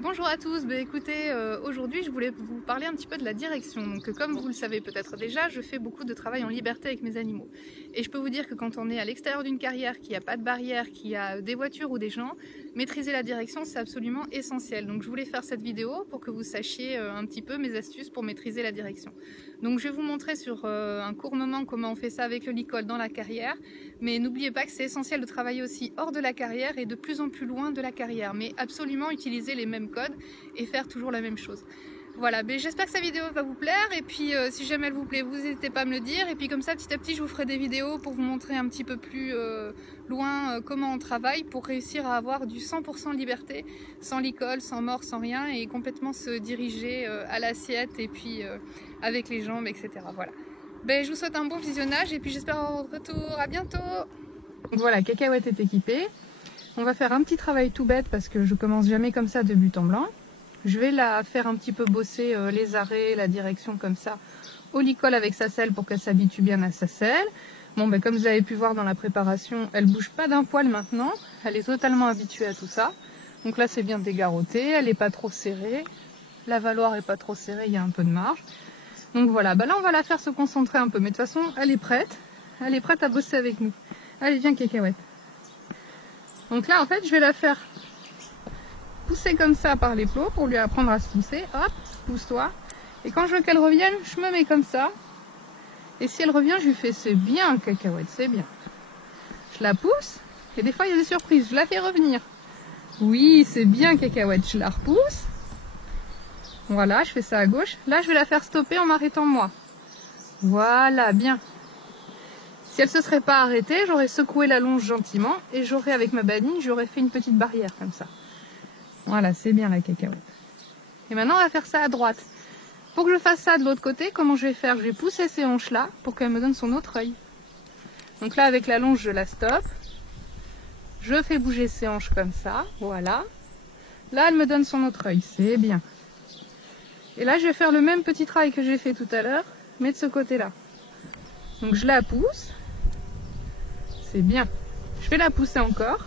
Bonjour à tous, écoutez, aujourd'hui je voulais vous parler un petit peu de la direction. Donc comme vous le savez peut-être déjà, je fais beaucoup de travail en liberté avec mes animaux. Et je peux vous dire que quand on est à l'extérieur d'une carrière, qu'il n'y a pas de barrière, qu'il y a des voitures ou des gens, maîtriser la direction c'est absolument essentiel. Donc je voulais faire cette vidéo pour que vous sachiez un petit peu mes astuces pour maîtriser la direction. Donc je vais vous montrer sur un court moment comment on fait ça avec le licol dans la carrière. Mais n'oubliez pas que c'est essentiel de travailler aussi hors de la carrière et de plus en plus loin de la carrière. Mais absolument utiliser les mêmes codes et faire toujours la même chose. Voilà, j'espère que cette vidéo va vous plaire et puis si jamais elle vous plaît, vous n'hésitez pas à me le dire et puis comme ça petit à petit je vous ferai des vidéos pour vous montrer un petit peu plus loin comment on travaille pour réussir à avoir du 100% liberté, sans licol, sans mort, sans rien et complètement se diriger à l'assiette et puis avec les jambes, etc. Voilà. Je vous souhaite un bon visionnage et puis j'espère avoir votre retour. À bientôt. Donc voilà, Cacahuète est équipée. On va faire un petit travail tout bête parce que je commence jamais comme ça de but en blanc. Je vais la faire un petit peu bosser les arrêts, la direction comme ça au licol avec sa selle pour qu'elle s'habitue bien à sa selle. Bon, comme vous avez pu voir dans la préparation, elle bouge pas d'un poil maintenant. Elle est totalement habituée à tout ça. Donc là, c'est bien dégarrotté. Elle n'est pas trop serrée. La valoir est pas trop serrée, il y a un peu de marge. Donc voilà, là on va la faire se concentrer un peu. Mais de toute façon, elle est prête. Elle est prête à bosser avec nous. Allez, viens Cacahuète. Donc là, en fait, je vais la faire pousser comme ça par les plots pour lui apprendre à se pousser. Hop, pousse-toi. Et quand je veux qu'elle revienne, je me mets comme ça. Et si elle revient, je lui fais c'est bien, Cacahuète, c'est bien. Je la pousse. Et des fois, il y a des surprises. Je la fais revenir. Oui, c'est bien, Cacahuète. Je la repousse. Voilà, je fais ça à gauche. Là, je vais la faire stopper en m'arrêtant moi. Voilà, bien. Si elle ne se serait pas arrêtée, j'aurais secoué la longe gentiment et j'aurais, avec ma badine, j'aurais fait une petite barrière comme ça. Voilà, c'est bien la Cacahuète. Et maintenant, on va faire ça à droite. Pour que je fasse ça de l'autre côté, comment je vais faire? Je vais pousser ces hanches-là pour qu'elle me donne son autre œil. Donc là, avec la longe, je la stoppe. Je fais bouger ses hanches comme ça, voilà. Là, elle me donne son autre œil, c'est bien. Et là, je vais faire le même petit travail que j'ai fait tout à l'heure, mais de ce côté-là. Donc je la pousse. C'est bien. Je vais la pousser encore.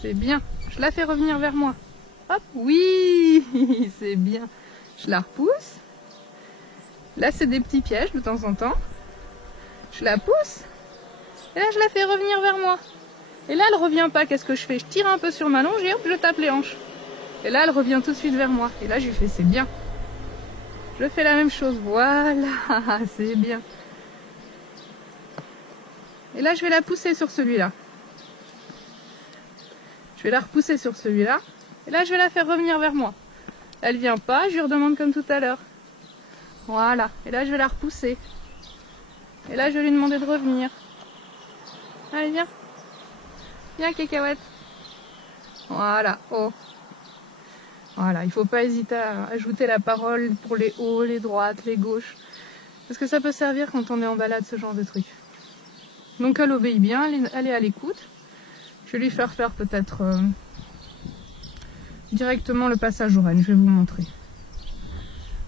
C'est bien. Je la fais revenir vers moi. Hop, oui, c'est bien. Je la repousse. Là, c'est des petits pièges de temps en temps. Je la pousse. Et là, je la fais revenir vers moi. Et là, elle revient pas. Qu'est-ce que je fais? Je tire un peu sur ma longe et hop, je tape les hanches. Et là, elle revient tout de suite vers moi. Et là, je lui fais c'est bien. Je fais la même chose. Voilà, c'est bien. Et là, je vais la pousser sur celui-là. Je vais la repousser sur celui-là. Et là, je vais la faire revenir vers moi. Elle vient pas, je lui redemande comme tout à l'heure. Voilà. Et là, je vais la repousser. Et là, je vais lui demander de revenir. Allez, viens. Viens, Cacahuète. Voilà. Oh. Voilà. Il ne faut pas hésiter à ajouter la parole pour les hauts, les droites, les gauches. Parce que ça peut servir quand on est en balade, ce genre de truc. Donc elle obéit bien, elle est à l'écoute. Je vais lui faire peut-être directement le passage au renne, je vais vous montrer.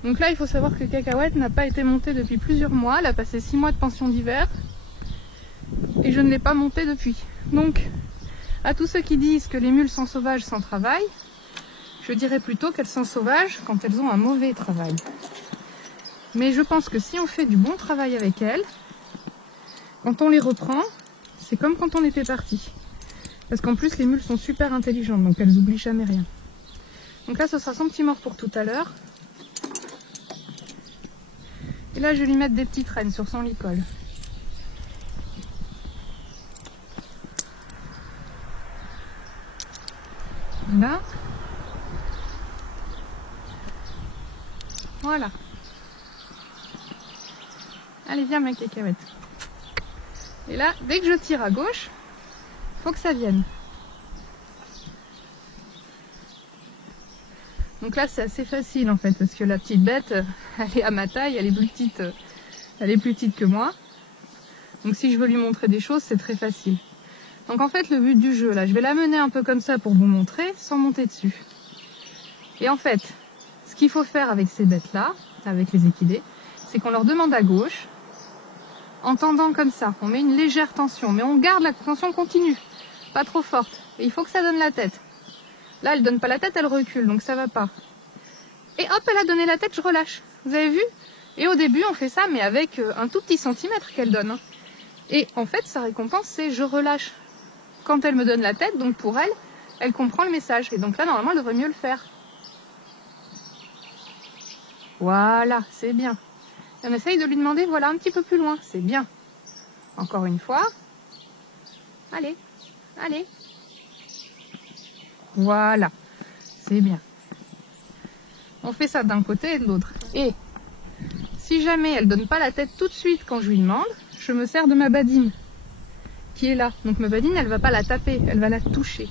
Donc là, il faut savoir que Cacahuète n'a pas été montée depuis plusieurs mois. Elle a passé 6 mois de pension d'hiver et je ne l'ai pas montée depuis. Donc, à tous ceux qui disent que les mules sont sauvages sans travail, je dirais plutôt qu'elles sont sauvages quand elles ont un mauvais travail. Mais je pense que si on fait du bon travail avec elles, quand on les reprend, c'est comme quand on était parti. Parce qu'en plus, les mules sont super intelligentes, donc elles n'oublient jamais rien. Donc là, ce sera son petit mort pour tout à l'heure. Et là, je vais lui mettre des petites rênes sur son licol. Là. Voilà. Allez, viens, ma Cacahuète. Et là, dès que je tire à gauche, faut que ça vienne. Donc là, c'est assez facile en fait, parce que la petite bête, elle est à ma taille, elle est plus petite que moi. Donc si je veux lui montrer des choses, c'est très facile. Donc en fait, le but du jeu, là, je vais la mener un peu comme ça pour vous montrer, sans monter dessus. Et en fait, ce qu'il faut faire avec ces bêtes-là, avec les équidés, c'est qu'on leur demande à gauche, en tendant comme ça. On met une légère tension, mais on garde la tension continue, pas trop forte. Et il faut que ça donne la tête. Là, elle donne pas la tête, elle recule, donc ça va pas. Et hop, elle a donné la tête, je relâche. Vous avez vu? Et au début, on fait ça, mais avec un tout petit centimètre qu'elle donne. Hein. Et en fait, sa récompense, c'est je relâche quand elle me donne la tête. Donc pour elle, elle comprend le message. Et donc là, normalement, elle devrait mieux le faire. Voilà, c'est bien. Et on essaye de lui demander, voilà, un petit peu plus loin. C'est bien. Encore une fois. Allez, allez. Voilà, c'est bien. On fait ça d'un côté et de l'autre. Et si jamais elle donne pas la tête tout de suite quand je lui demande, je me sers de ma badine qui est là. Donc ma badine, elle va pas la taper, elle va la toucher.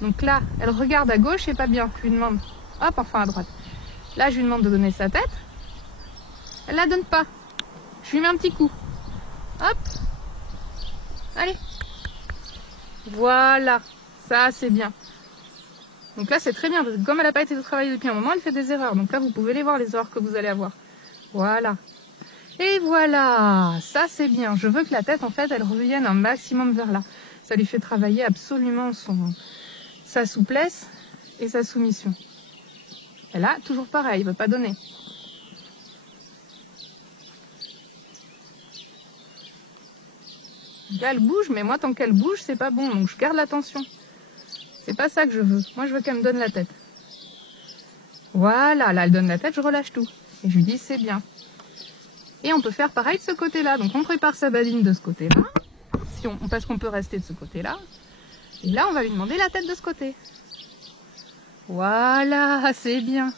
Donc là, elle regarde à gauche et pas bien. Je lui demande, hop, enfin à droite. Là, je lui demande de donner sa tête. Elle la donne pas. Je lui mets un petit coup. Hop. Allez. Voilà. Ça, c'est bien. Donc là, c'est très bien, parce que comme elle n'a pas été travaillée depuis un moment, elle fait des erreurs. Donc là, vous pouvez les voir, les erreurs que vous allez avoir. Voilà. Et voilà. Ça, c'est bien. Je veux que la tête, en fait, elle revienne un maximum vers là. Ça lui fait travailler absolument sa souplesse et sa soumission. Et là, toujours pareil, il ne veut pas donner. Là, elle bouge, mais moi, tant qu'elle bouge, c'est pas bon. Donc, je garde l'attention. C'est pas ça que je veux. Moi, je veux qu'elle me donne la tête. Voilà, là, elle donne la tête, je relâche tout. Et je lui dis, c'est bien. Et on peut faire pareil de ce côté-là. Donc, on prépare sa badine de ce côté-là. Parce qu'on peut rester de ce côté-là. Et là, on va lui demander la tête de ce côté. Voilà, c'est bien.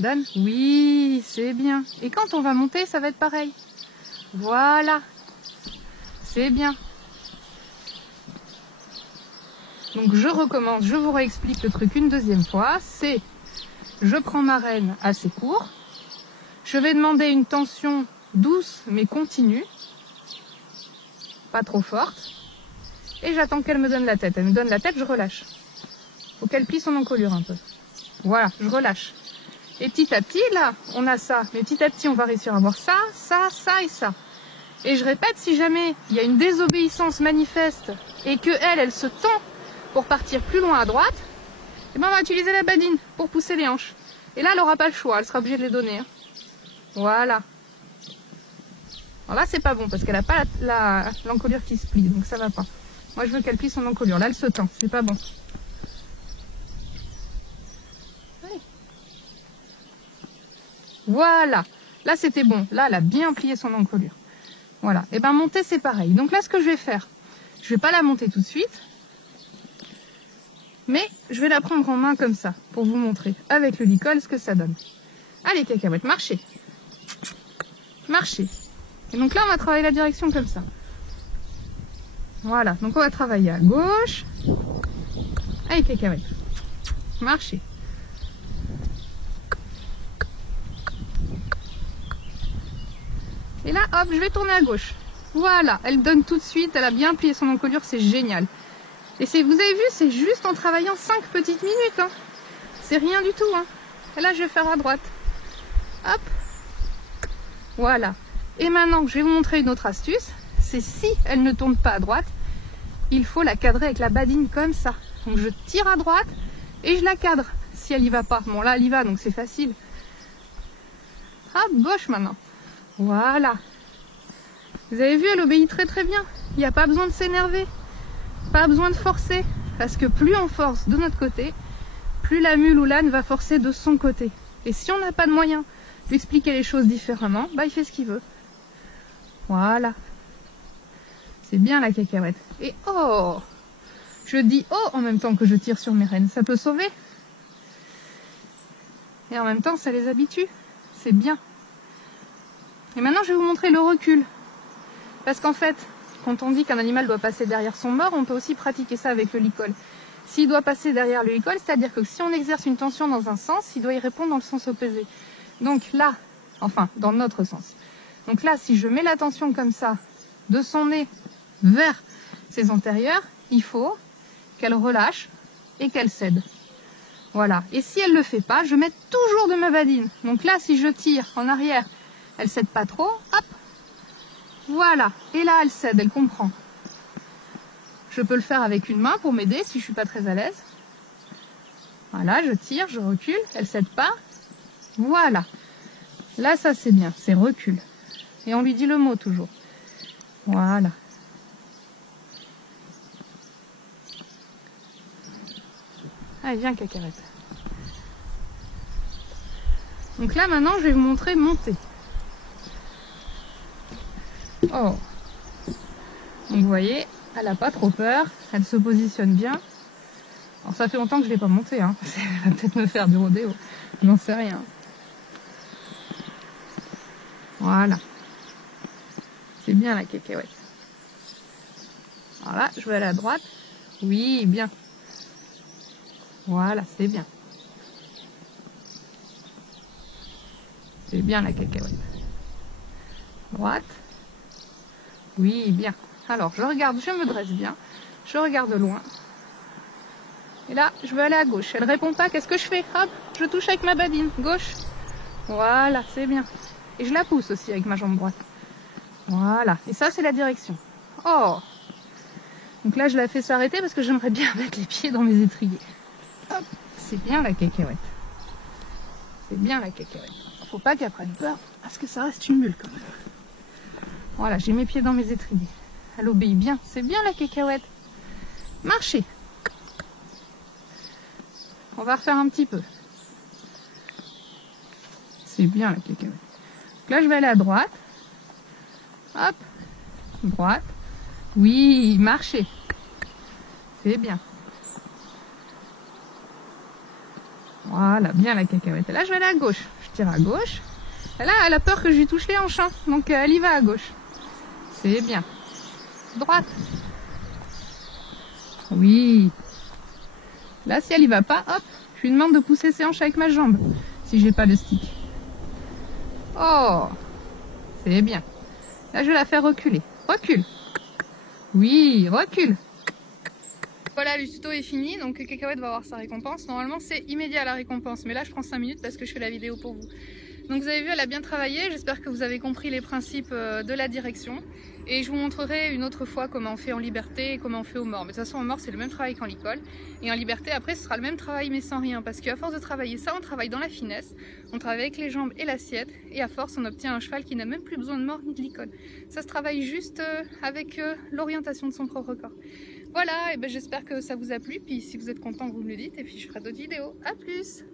Donne. Oui, c'est bien. Et quand on va monter, ça va être pareil. Voilà. C'est bien. Donc je recommence, je vous réexplique le truc une deuxième fois. C'est, je prends ma rêne assez court. Je vais demander une tension douce mais continue. Pas trop forte. Et j'attends qu'elle me donne la tête. Elle me donne la tête, je relâche. Faut qu'elle plie son encolure un peu. Voilà, je relâche. Et petit à petit, là, on a ça. Mais petit à petit, on va réussir à avoir ça, ça, ça et ça. Et je répète, si jamais il y a une désobéissance manifeste et que elle se tend pour partir plus loin à droite, eh ben on va utiliser la badine pour pousser les hanches. Et là, elle n'aura pas le choix, elle sera obligée de les donner. Hein. Voilà. Alors là, c'est pas bon parce qu'elle n'a pas l'encolure qui se plie, donc ça va pas. Moi, je veux qu'elle plie son encolure. Là, elle se tend, c'est pas bon. Allez. Voilà. Là, c'était bon. Là, elle a bien plié son encolure. Voilà. Et ben monter, c'est pareil. Donc là, ce que je vais faire, je vais pas la monter tout de suite, mais je vais la prendre en main comme ça, pour vous montrer, avec le licol, ce que ça donne. Allez, cacahuète, marchez. Marchez. Et donc là, on va travailler la direction comme ça. Voilà. Donc on va travailler à gauche. Allez, cacahuète. Marchez. Et là, hop, je vais tourner à gauche. Voilà, elle donne tout de suite, elle a bien plié son encolure, c'est génial. Et vous avez vu, c'est juste en travaillant 5 petites minutes. Hein. C'est rien du tout. Hein. Et là, je vais faire à droite. Hop. Voilà. Et maintenant, je vais vous montrer une autre astuce. C'est si elle ne tourne pas à droite, il faut la cadrer avec la badine comme ça. Donc je tire à droite et je la cadre si elle y va pas. Bon là, elle y va, donc c'est facile. Hop, gauche maintenant. Voilà. Vous avez vu, elle obéit très très bien. Il n'y a pas besoin de s'énerver. Pas besoin de forcer. Parce que plus on force de notre côté, plus la mule ou l'âne va forcer de son côté. Et si on n'a pas de moyen d'expliquer les choses différemment, bah il fait ce qu'il veut. Voilà. C'est bien la cacahuète. Et oh! Je dis oh en même temps que je tire sur mes rênes. Ça peut sauver. Et en même temps, ça les habitue. C'est bien. Et maintenant, je vais vous montrer le recul. Parce qu'en fait, quand on dit qu'un animal doit passer derrière son mort, on peut aussi pratiquer ça avec le licol. S'il doit passer derrière le licol, c'est-à-dire que si on exerce une tension dans un sens, il doit y répondre dans le sens opposé. Donc là, enfin, dans notre sens. Donc là, si je mets la tension comme ça, de son nez vers ses antérieurs, il faut qu'elle relâche et qu'elle cède. Voilà. Et si elle ne le fait pas, je mets toujours de ma badine. Donc là, si je tire en arrière, elle cède pas trop, hop, voilà. Et là, elle cède, elle comprend. Je peux le faire avec une main pour m'aider si je suis pas très à l'aise. Voilà, je tire, je recule, elle cède pas. Voilà. Là, ça c'est bien, c'est recul. Et on lui dit le mot toujours. Voilà. Allez, viens cacahuète. Donc là maintenant je vais vous montrer monter. Oh. Donc vous voyez, elle n'a pas trop peur, elle se positionne bien. Alors ça fait longtemps que je ne l'ai pas montée, hein. Elle va peut-être me faire du rodéo, j'en sais rien. Voilà. C'est bien la cacahuète. Voilà, je vais aller à droite. Oui, bien. Voilà, c'est bien. C'est bien la cacahuète. Droite. Oui, bien. Alors, je regarde, je me dresse bien. Je regarde loin. Et là, je veux aller à gauche. Elle répond pas, qu'est-ce que je fais? Hop, je touche avec ma badine. Gauche. Voilà, c'est bien. Et je la pousse aussi avec ma jambe droite. Voilà. Et ça, c'est la direction. Oh! Donc là, je la fais s'arrêter parce que j'aimerais bien mettre les pieds dans mes étriers. Hop. C'est bien la cacahuète. C'est bien la cacahuète. Faut pas qu'elle prenne peur parce que ça reste une mule quand même. Voilà, j'ai mes pieds dans mes étriers. Elle obéit bien. C'est bien la cacahuète. Marchez. On va refaire un petit peu. C'est bien la cacahuète. Donc là, je vais aller à droite. Hop. Droite. Oui, marchez. C'est bien. Voilà, bien la cacahuète. Et là, je vais aller à gauche. Je tire à gauche. Et là, elle a peur que je lui touche les hanches. Hein. Donc, elle y va à gauche. C'est bien. Droite. Oui. Là, si elle y va pas, hop, je lui demande de pousser ses hanches avec ma jambe. Si j'ai pas de stick. Oh. C'est bien. Là, je vais la faire reculer. Recule. Oui, recule. Voilà, le tuto est fini, donc Cacahuète va avoir sa récompense. Normalement, c'est immédiat la récompense, mais là, je prends 5 minutes parce que je fais la vidéo pour vous. Donc vous avez vu, elle a bien travaillé, j'espère que vous avez compris les principes de la direction. Et je vous montrerai une autre fois comment on fait en liberté et comment on fait au mort. Mais de toute façon, en mort, c'est le même travail qu'en licol. Et en liberté, après, ce sera le même travail, mais sans rien. Parce qu'à force de travailler ça, on travaille dans la finesse, on travaille avec les jambes et l'assiette. Et à force, on obtient un cheval qui n'a même plus besoin de mort ni de licol. Ça se travaille juste avec l'orientation de son propre corps. Voilà, et ben j'espère que ça vous a plu. Puis si vous êtes content, vous me le dites. Et puis je ferai d'autres vidéos. À plus!